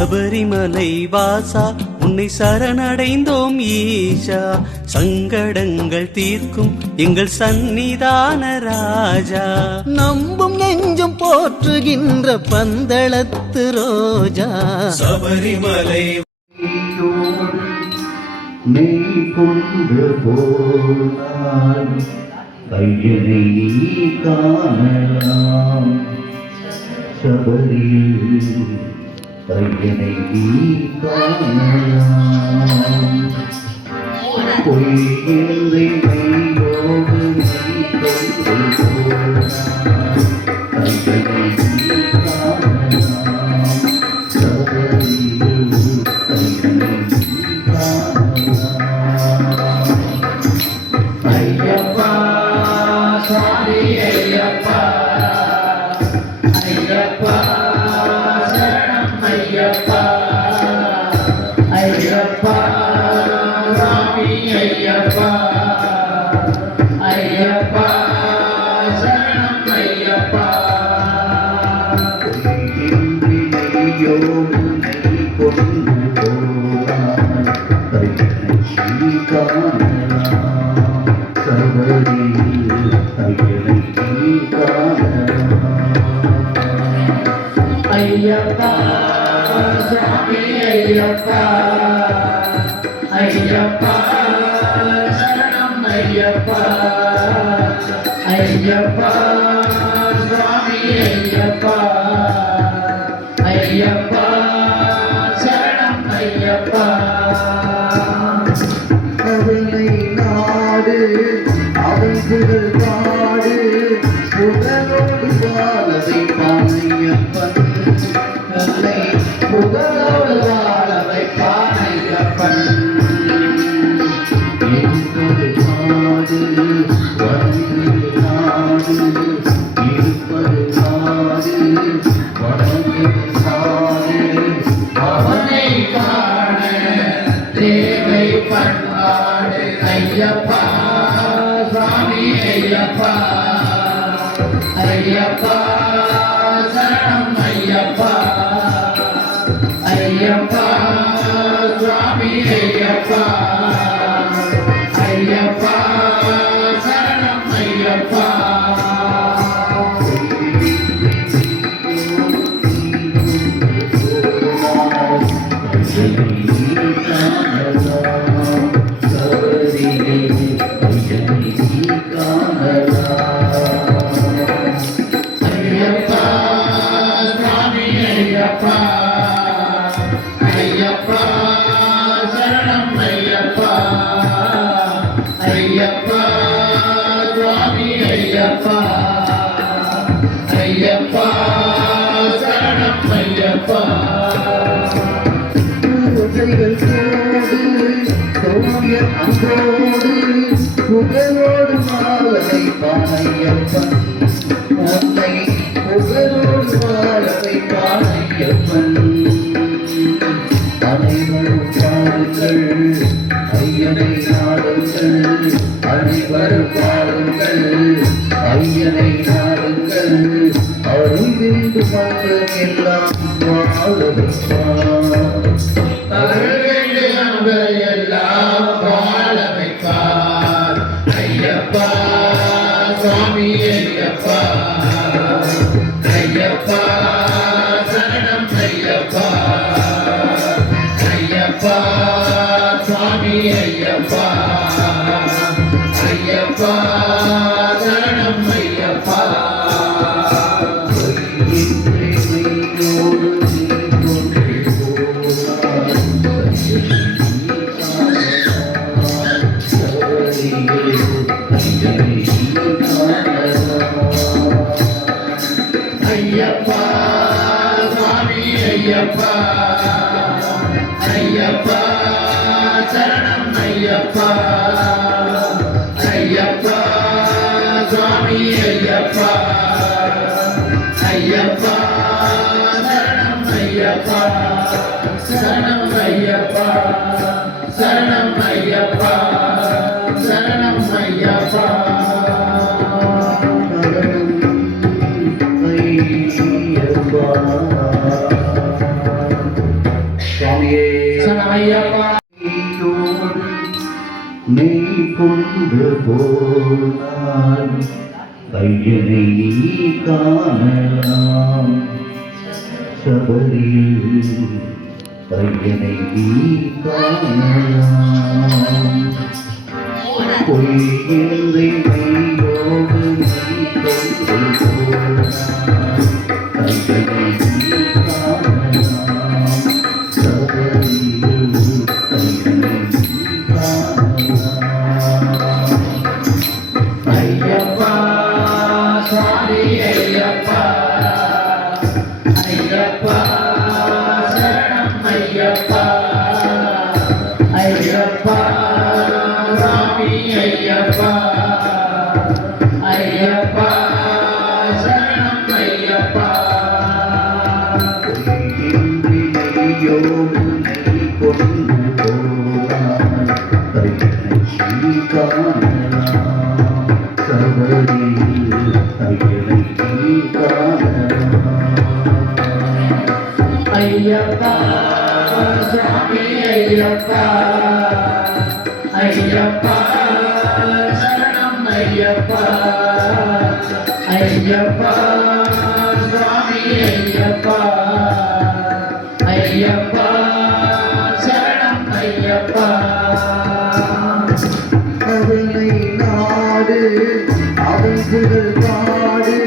சபரிமலை வாசா உன்னை சரணடைந்தோம் ஈஷா, சங்கடங்கள் தீர்க்கும் எங்கள் சந்நிதான ராஜா. நம்பும் நெஞ்சும் போற்றுகின்ற பந்தளத்து ரோஜா. சபரிமலை மெய் கொண்டு போனாய் கையனை காணலாம். சபரியில் கையனை காணலாம். பொய்யின்றி மெய்யோடு மெய் கொண்டு போனாய் கையனை காணலாம். சபரியில் கையனை ஐயப்பா சுவாமி ஐயப்பா, ஐயப்பா சரணம் ஐயப்பா, ஐயப்பா சுவாமி ஐயப்பா, ஐயப்பா சரணம் ஐயப்பா. யோடு நெய் கொண்டு போனாய் கையனை காணலாம். சபரியில் கையனை காணலாம். ஐயப்பா சுவாமி ஐயப்பா, ஐயப்பா சரணம் ஐயப்பா, ஐயப்பா சுவாமி ஐயப்பா, ஐயப்பா சரணம் ஐயப்பா. அவனை நாடு அவன் புகழ் பாடு, புகழோடு வாழவை பானையப்பன். அவனை புகழோடு வாழவை பானையப்பன். என்பது நாடு வந்து நாடு, இருப்பது நாடு வணங்கு நாடு. அவனை காண தேவை பண்பாடு. ஐயப்பா சுவாமி ஐயப்பா, ஐயப்பா சரணம் ஐயப்பா, ஐயப்பா சுவாமி ஐயப்பா, ஐயப்பா சரணம் ஐயப்பா. ஐயப்பா சுவாமி ஐயப்பா, ஐயப்பா சரணம் ஐயப்பா, ஐயப்பா சுவாமி ஐயப்பா, ஐயப்பா சரணம் ஐயப்பா. அன்போடு புகழோடு மாலை பானையப்பன். உன்னை புகழோடு மாலை பானையப்பன். அனைவரும் பாடுங்கள் ஐயனை நாடுங்கள், அனைவரும் பாடுங்கள் ஐயனை நாடுங்கள். அருள்விந்து மன்றம் எல்லாம் வாழ வைப்பார், அருள்விந்து மன்றம் எல்லாம் வாழ வைப்பார். ஐயப்பா சுவாமி ஐயப்பா, ஐயப்பா சரணம் ஐயப்பா, ஐயப்பா சுவாமி ஐயப்பா, ஐயப்பா சரணம் ஐயப்பா. ஐயப்பா சுவாமி ஐயப்பா, ஐயப்பா சரணம் ஐயப்பா, ஐயப்பா சுவாமி ஐயப்பா, ஐயப்பா சரணம் ஐயப்பா, சரணம் ஐயப்பா, சரணம் ஐயப்பா, சரணம் ஐயப்பா. கொண்டு போனால் ஐயனை காணலாம் சபரியில் ஐயனை காணலாம் பொய்யில்லை மெய்யோடு மெய் கொண்டு போனால் ஐயனை காணலாம் சபரியில் ஐயனை ஐயப்பா சுவாமி ஐயப்பா ஐயப்பா சரணம் ஐயப்பா ஐயப்பா சுவாமி ஐயப்பா ஐயப்பா சரணம் ஐயப்பா யோடு நெய் கொண்டு போனால் ஐயனை காணலாம் சபரியில் ஐயனை காணலாம் ஐயப்பா சுவாமி ஐயப்பா ஐயப்பா சரணம் ஐயப்பா ஐயப்பா சுவாமி ஐயப்பா ஐயப்பா சரணம் ஐயப்பா அவனை நாடு அவன் புகழ் பாடு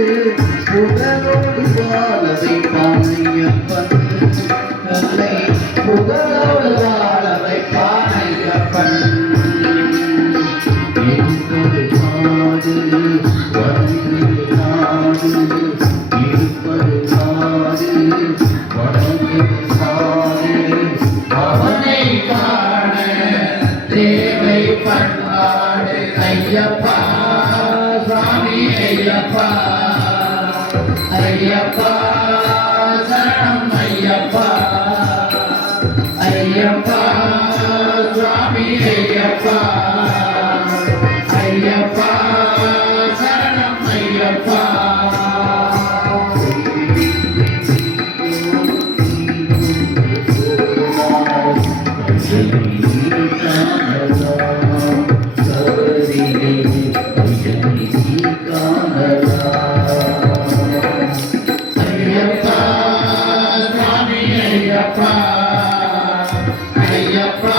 புகழோடு வாழவை பானையப்பன் உன்னை புகழோடு வாழவை பானையப்பன் இருப்பது நாடு வணங்குது நாடு இருப்பது நாடு வணங்குது நாடு அவனை காண தேவை பண்பாடு ஐயப்பா சுவாமி ஐயப்பா ஐயப்பா சரணம் ஐயப்பா ஐயப்பா சுவாமி ஐயப்பா ஐயப்பா சரணம் ஐயப்பா ஐயப்பா சுவாமி ஐயப்பா ஐயப்பா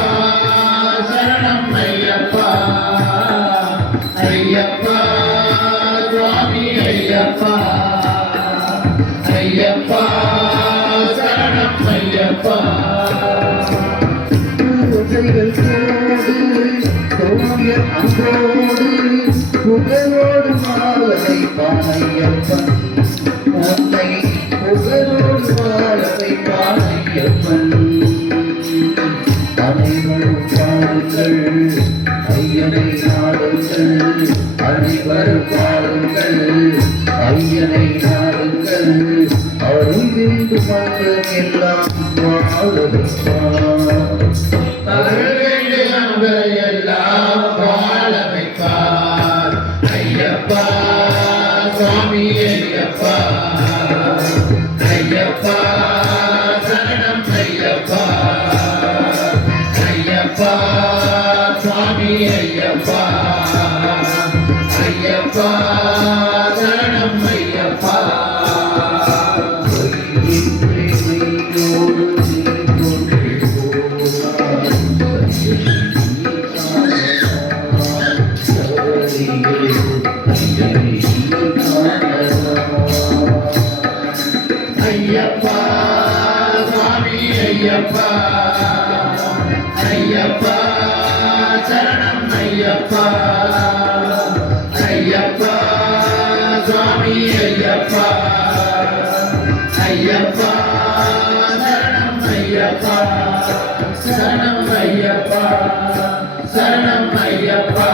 சரணம் ஐயப்பா ஐயப்பா சுவாமி ஐயப்பா ஐயப்பா சரணம் ஐயப்பா அன்போடு புகழோடு மாலை பானையப்பன் உன்னை புகழோடு மாலை பானையப்பன் அனைவரும் பாருங்கள் ஐயனை நாடுங்கள் அனைவரும் பாருங்கள் ஐயனை நாடுங்கள் அறிவிந்து மக்கள் எல்லாம் வாழ வைப்பார் எல்லாம் வாழ வைப்பார் ஐயப்பா சுவாமி ஐயப்பா ஐயப்பா சரணம் ஐயப்பா ஐயப்பா சுவாமி ஐயப்பா ஐயப்பா சரணம் ஐயப்பா ஐயப்பா சுவாமி ஐயப்பா ஐயப்பா சரணம் ஐயப்பா ஐயப்பா சுவாமி ஐயப்பா ஐயப்பா சரணம் ஐயப்பா சரணம் ஐயப்பா சரணம் ஐயப்பா